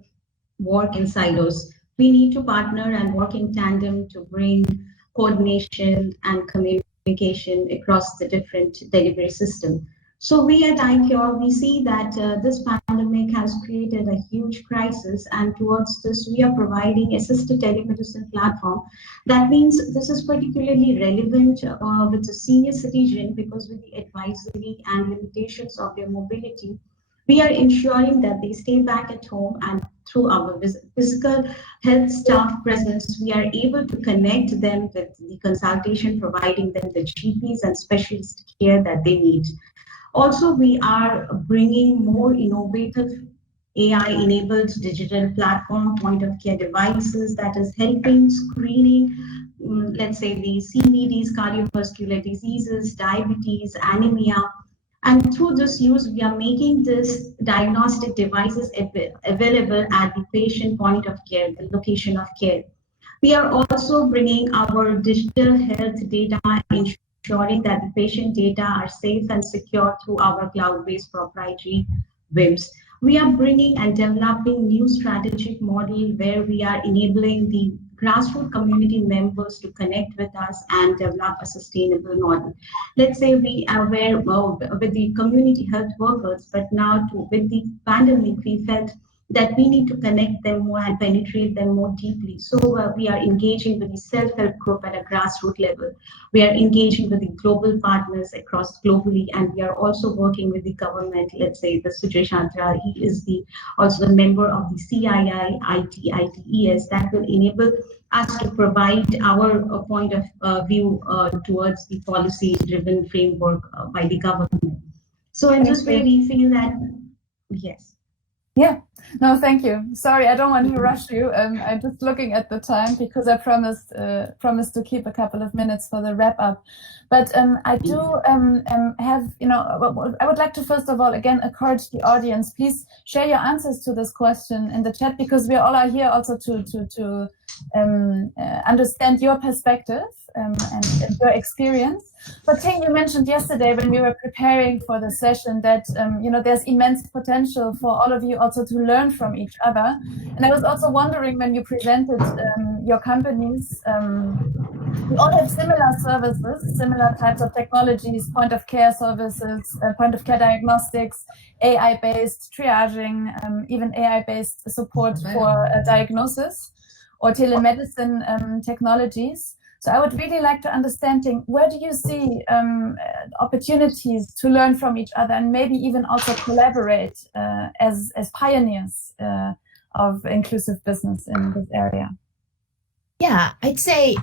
work in silos. We need to partner and work in tandem to bring coordination and communication across the different delivery system. So we at iCure, we see that this pandemic has created a huge crisis, and towards this, we are providing assisted telemedicine platform. That means this is particularly relevant with the senior citizen, because with the advisory and limitations of their mobility, we are ensuring that they stay back at home, and through our physical health staff presence, we are able to connect them with the consultation, providing them the GPs and specialist care that they need. Also, we are bringing more innovative AI-enabled digital platform point-of-care devices that is helping screening, let's say the CVDs, cardiovascular diseases, diabetes, anemia. And through this use, we are making this diagnostic devices available at the patient point of care, the location of care. We are also bringing our digital health data, ensuring that the patient data are safe and secure through our cloud-based proprietary WIMS. We are bringing and developing new strategic model where we are enabling the grassroots community members to connect with us and develop a sustainable model. Let's say we are aware with the community health workers, but now with the pandemic, we felt that we need to connect them more and penetrate them more deeply. So we are engaging with the self-help group at a grassroots level. We are engaging with the global partners across globally, and we are also working with the government. Let's say the Sujay Shantral, he is also the member of the CII, ITES, that will enable us to provide our point of view towards the policy-driven framework by the government. So in this way, we feel that, yes. Yeah, no, thank you. Sorry, I don't want to rush you. I'm just looking at the time because I promised to keep a couple of minutes for the wrap up. But I do have, I would like to first of all, again, encourage the audience, please share your answers to this question in the chat, because we all are here also to understand your perspective and your experience. But Ting, you mentioned yesterday when we were preparing for the session that there's immense potential for all of you also to learn from each other. And I was also wondering, when you presented your companies, we all have similar services, similar types of technologies, point of care services, point of care diagnostics, AI-based triaging, even AI-based support for diagnosis, or telemedicine technologies. So I would really like to understand, where do you see opportunities to learn from each other and maybe even also collaborate as pioneers of inclusive business in this area? Yeah, I'd say,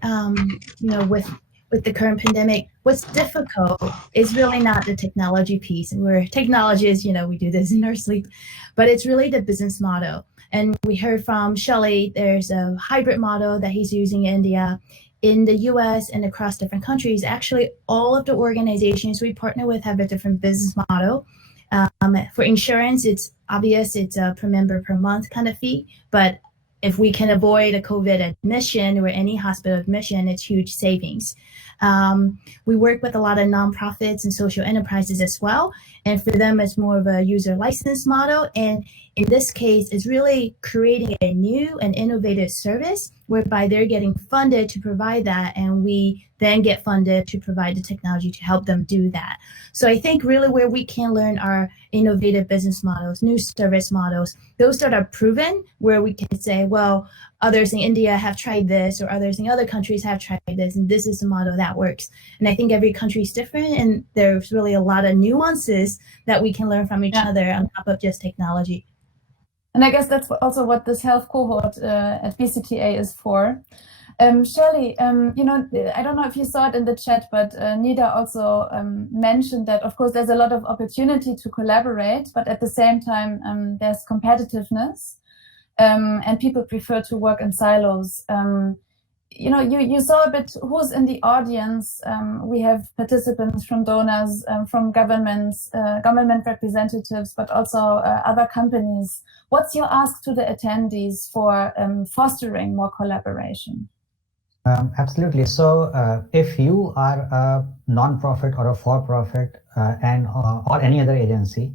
with the current pandemic, what's difficult is really not the technology piece, and where technology is, we do this in our sleep, but it's really the business model. And we heard from Shelley, there's a hybrid model that he's using in India. In the US and across different countries, actually all of the organizations we partner with have a different business model. For insurance, it's obvious it's a per member per month kind of fee, but if we can avoid a COVID admission or any hospital admission, it's huge savings. We work with a lot of nonprofits and social enterprises as well. And for them, it's more of a user license model. And in this case, it's really creating a new and innovative service whereby they're getting funded to provide that. And we then get funded to provide the technology to help them do that. So I think really where we can learn are innovative business models, new service models, those that are proven, where we can say, well, others in India have tried this, or others in other countries have tried this, and this is a model that works. And I think every country is different, and there's really a lot of nuances that we can learn from each other on top of just technology. And I guess that's also what this health cohort at BCtA is for. Shelley, you know, I don't know if you saw it in the chat, but Nida also mentioned that, of course, there's a lot of opportunity to collaborate, but at the same time, there's competitiveness, and people prefer to work in silos. You know, you saw a bit who's in the audience. We have participants from donors, from governments, government representatives, but also other companies. What's your ask to the attendees for fostering more collaboration? Absolutely. So if you are a non-profit or a for-profit or any other agency,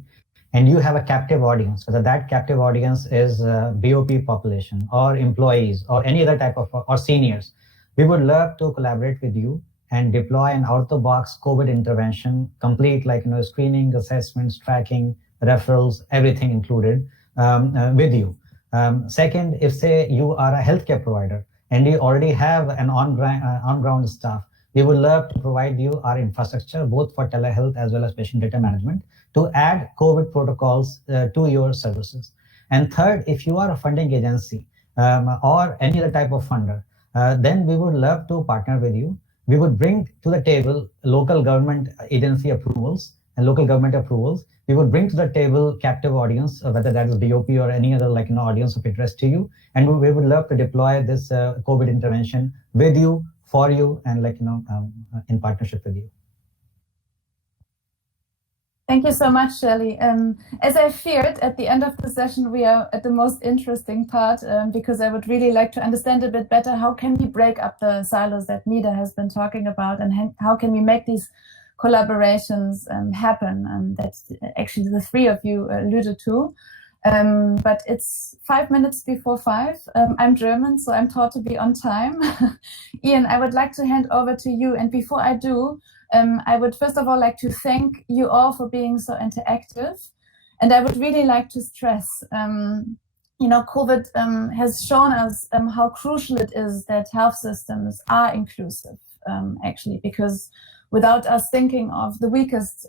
and you have a captive audience, whether that captive audience is BOP population or employees or any other type of, or seniors, we would love to collaborate with you and deploy an out-of-the-box COVID intervention, complete like, you know, screening, assessments, tracking, referrals, everything included with you. Second, if say you are a healthcare provider and you already have an on-ground staff, we would love to provide you our infrastructure, both for telehealth as well as patient data management, to add COVID protocols to your services. And third, if you are a funding agency or any other type of funder, then we would love to partner with you. We would bring to the table local government agency approvals and local government approvals. We would bring to the table captive audience, whether that is BOP or any other like, you know, audience of interest to you. And we would love to deploy this COVID intervention with you, for you, and like, you know, in partnership with you. Thank you so much, Shelley. As I feared, at the end of the session, we are at the most interesting part, because I would really like to understand a bit better how can we break up the silos that Nida has been talking about, and how can we make these collaborations happen, and that's actually the three of you alluded to. But it's 5 minutes before 5. I'm German, so I'm taught to be on time. Ian, I would like to hand over to you. And before I do, I would first of all like to thank you all for being so interactive. And I would really like to stress, you know, COVID has shown us how crucial it is that health systems are inclusive, actually, because without us thinking of the weakest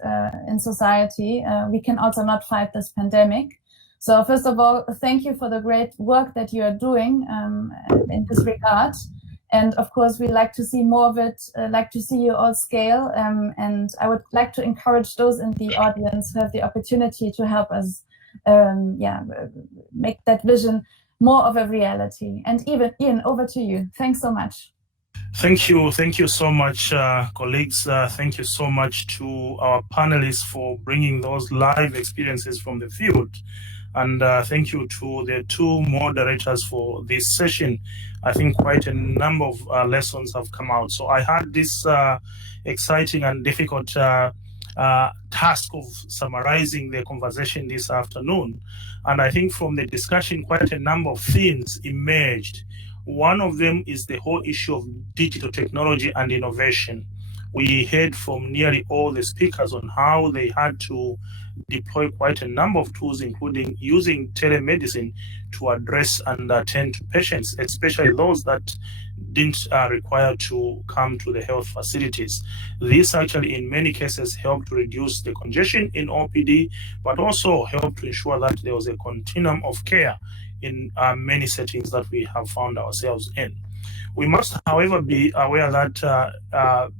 in society, we can also not fight this pandemic. So first of all, thank you for the great work that you are doing in this regard. And of course, we like to see more of it, like to see you all scale. And I would like to encourage those in the audience who have the opportunity to help us make that vision more of a reality. And even Ian, over to you. Thanks so much. Thank you so much, colleagues. Thank you so much to our panelists for bringing those live experiences from the field. And thank you to the two moderators for this session. I think quite a number of lessons have come out. So I had this exciting and difficult task of summarizing the conversation this afternoon. And I think from the discussion, quite a number of themes emerged. One of them is the whole issue of digital technology and innovation. We heard from nearly all the speakers on how they had to deploy quite a number of tools, including using telemedicine to address and attend to patients, especially those that didn't require to come to the health facilities. This actually, in many cases, helped to reduce the congestion in OPD, but also helped to ensure that there was a continuum of care in many settings that we have found ourselves in. We must, however, be aware that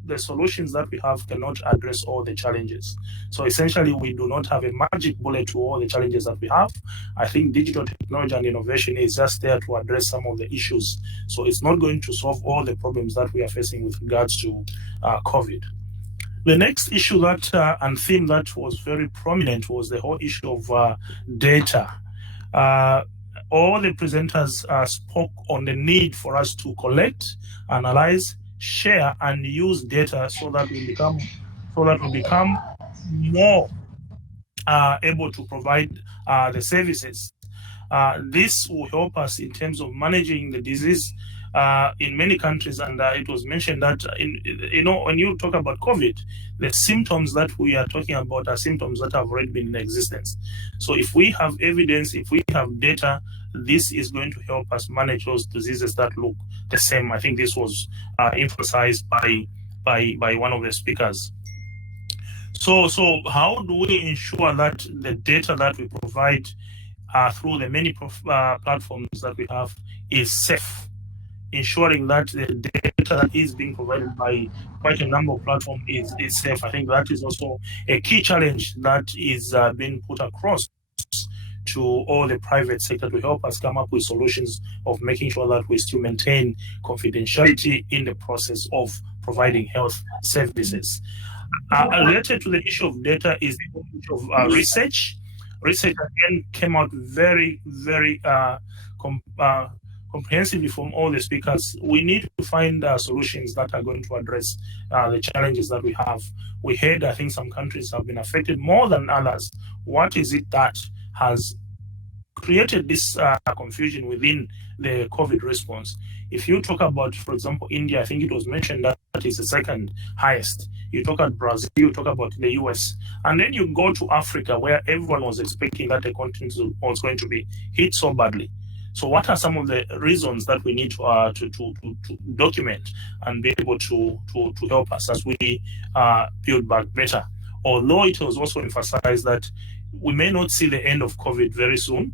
the solutions that we have cannot address all the challenges. So essentially, we do not have a magic bullet to all the challenges that we have. I think digital technology and innovation is just there to address some of the issues. So it's not going to solve all the problems that we are facing with regards to COVID. The next issue that and theme that was very prominent was the whole issue of data. All the presenters spoke on the need for us to collect, analyze, share, and use data so that we become more able to provide the services. This will help us in terms of managing the disease in many countries, and it was mentioned that when you talk about COVID, the symptoms that we are talking about are symptoms that have already been in existence. So if we have evidence, if we have data, this is going to help us manage those diseases that look the same. I think this was emphasized by one of the speakers. So how do we ensure that the data that we provide through the many platforms that we have is safe, ensuring that the data that is being provided by quite a number of platforms is safe? I think that is also a key challenge that is being put across to all the private sector to help us come up with solutions of making sure that we still maintain confidentiality in the process of providing health services. Related to the issue of data is the issue of research. Research again came out very, very comprehensively from all the speakers. We need to find solutions that are going to address the challenges that we have. We heard, I think some countries have been affected more than others. What is it that has created this confusion within the COVID response? If you talk about, for example, India, I think it was mentioned that is the second highest. You talk about Brazil, you talk about the US, and then you go to Africa, where everyone was expecting that the continent was going to be hit so badly. So what are some of the reasons that we need to document and be able to help us as we build back better? Although it was also emphasized that we may not see the end of COVID very soon.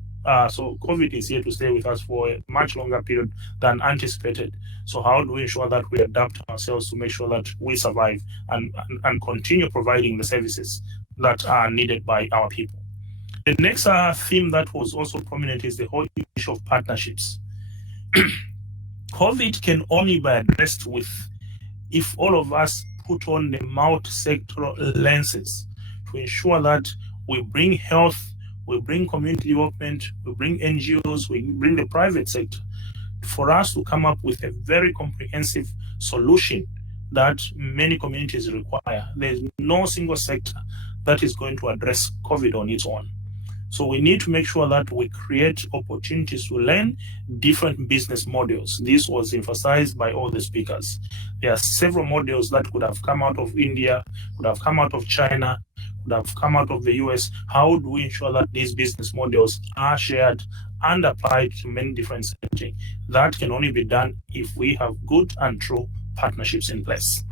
So COVID is here to stay with us for a much longer period than anticipated. So how do we ensure that we adapt ourselves to make sure that we survive and continue providing the services that are needed by our people? The next theme that was also prominent is the whole issue of partnerships. COVID can only be addressed if all of us put on the multi-sectoral lenses to ensure that we bring health, we bring community development, we bring NGOs, we bring the private sector for us to come up with a very comprehensive solution that many communities require. There's no single sector that is going to address COVID on its own. So we need to make sure that we create opportunities to learn different business models. This was emphasized by all the speakers. There are several models that could have come out of India, could have come out of China, could have come out of the US. How do we ensure that these business models are shared and applied to many different settings? That can only be done if we have good and true partnerships in place.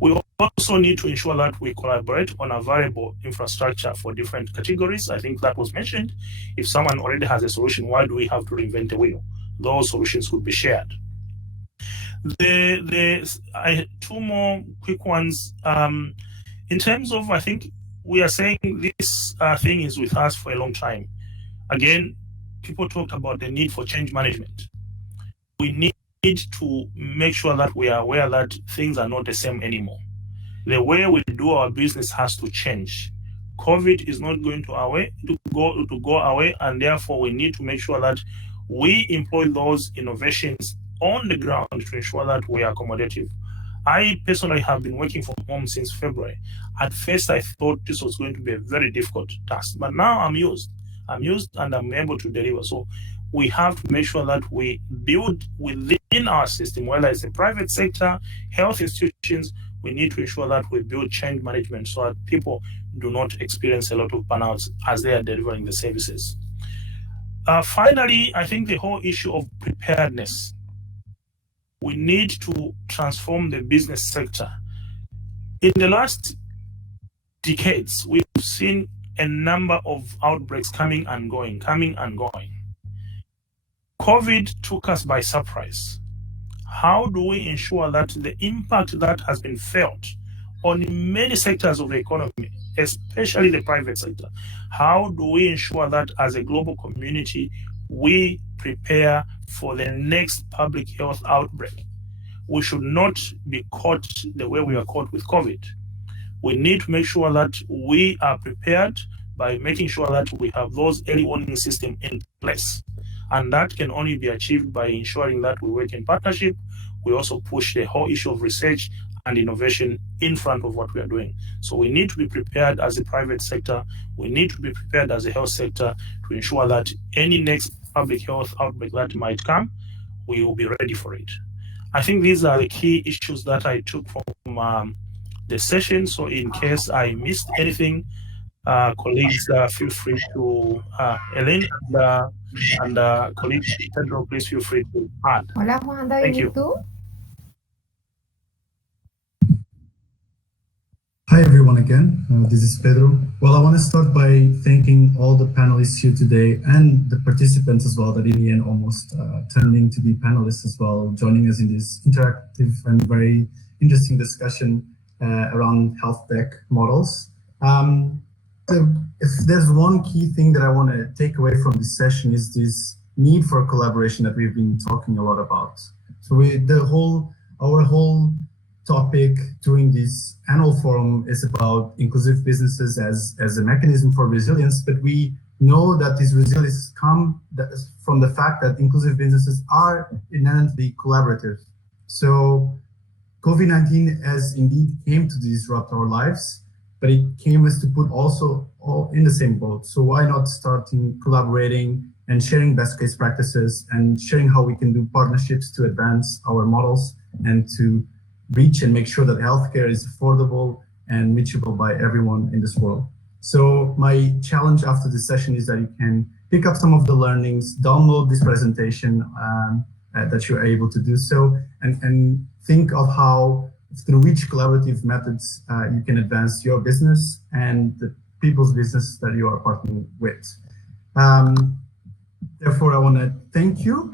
We also need to ensure that we collaborate on a variable infrastructure for different categories. I think that was mentioned. If someone already has a solution, why do we have to reinvent the wheel? Those solutions could be shared. Two more quick ones. In terms of, I think we are saying this thing is with us for a long time. Again, people talked about the need for change management. We need to make sure that we are aware that things are not the same anymore. The way we do our business has to change. COVID is not going to go away, and therefore we need to make sure that we employ those innovations on the ground to ensure that we are accommodative. I personally have been working from home since February. At first, I thought this was going to be a very difficult task, but now I'm used and I'm able to deliver. So we have to make sure that we build within our system, whether it's the private sector, health institutions, we need to ensure that we build change management so that people do not experience a lot of burnouts as they are delivering the services. Finally, I think the whole issue of preparedness. We need to transform the business sector. In the last decades, we've seen a number of outbreaks coming and going. COVID took us by surprise. how do we ensure that the impact that has been felt on many sectors of the economy, especially the private sector, how do we ensure that as a global community, we prepare for the next public health outbreak? We should not be caught the way we are caught with COVID. We need to make sure that we are prepared by making sure that we have those early warning systems in place. And that can only be achieved by ensuring that we work in partnership. We also push the whole issue of research and innovation in front of what we are doing. So we need to be prepared as a private sector. We need to be prepared as a health sector to ensure that any next public health outbreak that might come, we will be ready for it. I think these are the key issues that I took from the session. So in case I missed anything, colleagues, feel free to, Elaine and colleague Pedro, please feel free to add. Hola Juan Thank David, you. ¿tú? Hi everyone again, this is Pedro. Well, I want to start by thanking all the panelists here today and the participants as well that in the end almost turned in to be panelists as well, joining us in this interactive and very interesting discussion around health tech models. If there's one key thing that I want to take away from this session is this need for collaboration that we've been talking a lot about. So our whole topic during this annual forum is about inclusive businesses as a mechanism for resilience, but we know that this resilience comes from the fact that inclusive businesses are inherently collaborative. So COVID-19 has indeed came to disrupt our lives, but it came as to put also all in the same boat. So why not starting collaborating and sharing best case practices and sharing how we can do partnerships to advance our models and to reach and make sure that healthcare is affordable and reachable by everyone in this world. So my challenge after this session is that you can pick up some of the learnings, download this presentation that you're able to do so, and think of how, through which collaborative methods you can advance your business and the people's business that you are partnering with. Therefore, I want to thank you.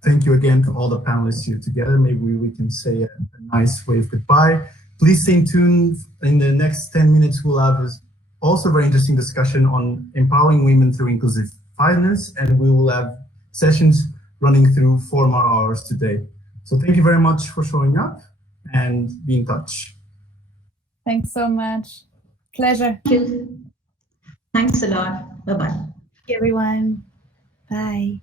Thank you again to all the panelists here together. Maybe we can say a nice wave goodbye. Please stay tuned. In the next 10 minutes, we'll have also a very interesting discussion on empowering women through inclusive finance, and we will have sessions running through 4 more hours today. So thank you very much for showing up and be in touch. Thanks so much. Pleasure. Thank you. Thanks a lot. Bye-bye. Everyone. Bye.